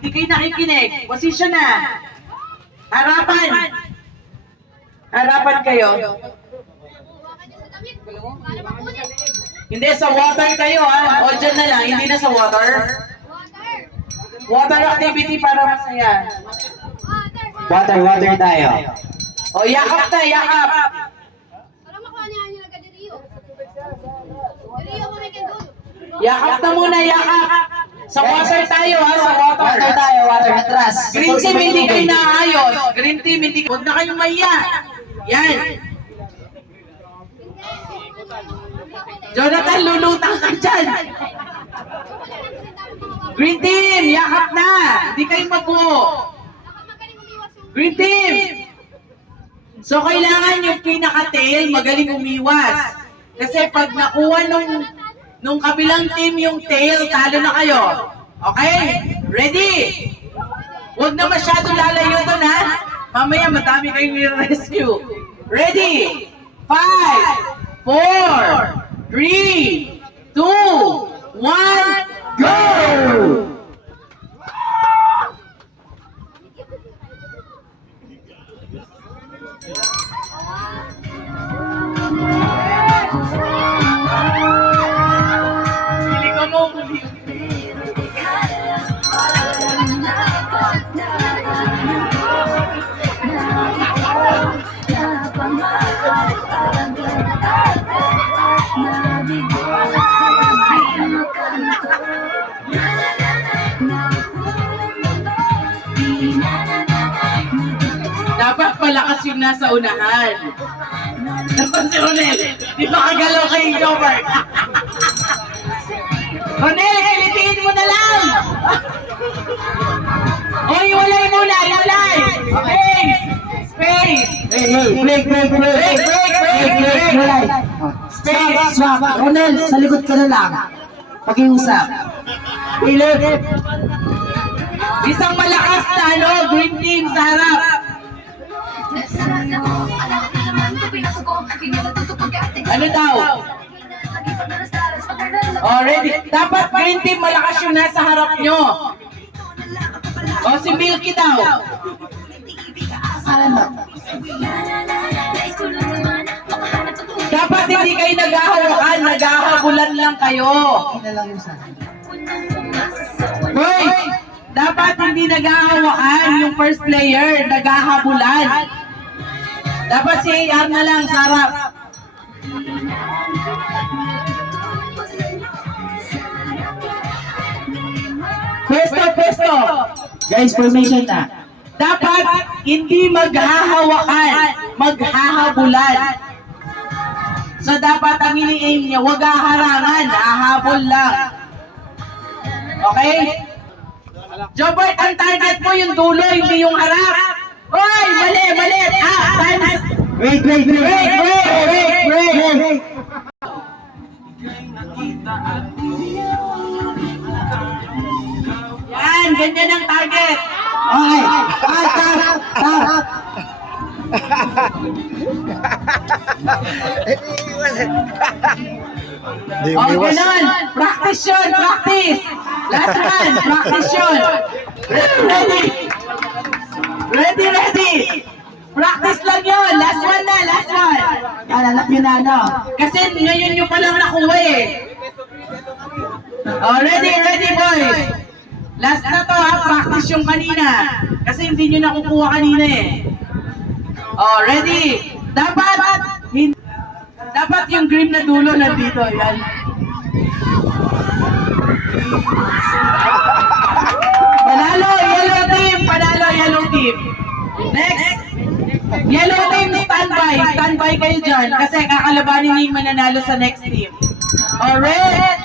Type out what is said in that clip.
Hindi kayo nakikinig. Position na. Harapan. Harapan kayo. Hindi, sa water kayo ha. O dyan na lang, hindi na sa water. Water activity para masaya. Water tayo. O yakap na, yakap. Yakap na muna, yakap. Sa water tayo ha, sa water. Water tayo, water atras. Green team, hindi kayo naayos. Green team, hindi kayo. Huwag na kayong mahiya. Yan. Jonathan, lulutang ka dyan. Green team, yakap na. Hindi kayo mabuo. Green team. So, kailangan yung pinaka-tail magaling umiwas. Kasi pag nakuha nung kabilang team yung tail, talo na kayo. Okay? Ready? Huwag na masyado lalayo doon ha. Mamaya matami kayong rescue. Ready? 5, 4, 3, 2, 1, go! Pili ka mo. Dapat malakas yung nasa unahan. Dapat si Ronel. Di ba kagalaw kay Jobert? Ronel, kilitiin mo na lang! Oy, walay muna, walay! Space! Space! Break. Space! Swap. Ronel, sa likod ka na lang. Pag-iusap. Ilip. Isang malakas na green team sa harap. Ano daw? Already. Dapat green team malakas yung nasa harap nyo. O si Milky daw. Dapat hindi kayo naghahawakan, naghahabulan lang kayo. Ina lang yung sana. Hoy! Dapat hindi naghahawakan yung first player, naghahabulan. Dapat si AR na lang sa harap. Pwesto! Guys, formation na. Dapat hindi maghahawakan, maghahabulan. So dapat ang ini-aim niya, huwag haharangan, hahabol lang. Okay? Jobert, ang target mo yung dulo, hindi yung harap. Hoy, mali. Times. Wait. Yan, ganyan ang target. Okay. Tap. O, ganun. Practice yun, practice. Last one, practice yun. Ready. Practice lang yun. Last one na, last one. Alalap nyo na, no? Kasi ngayon nyo palang nakuha eh. Oh, ready boys. Last na to ha, practice yung kanina. Kasi hindi nyo nakukuha kanina eh. Oh, ready. Dapat yung green na dulo nandito. Yan. Panalo, yellow team. Next. Yellow team, standby kayo dyan. Kasi kakalabanin niyo yung mananalo sa next team. Oh, red.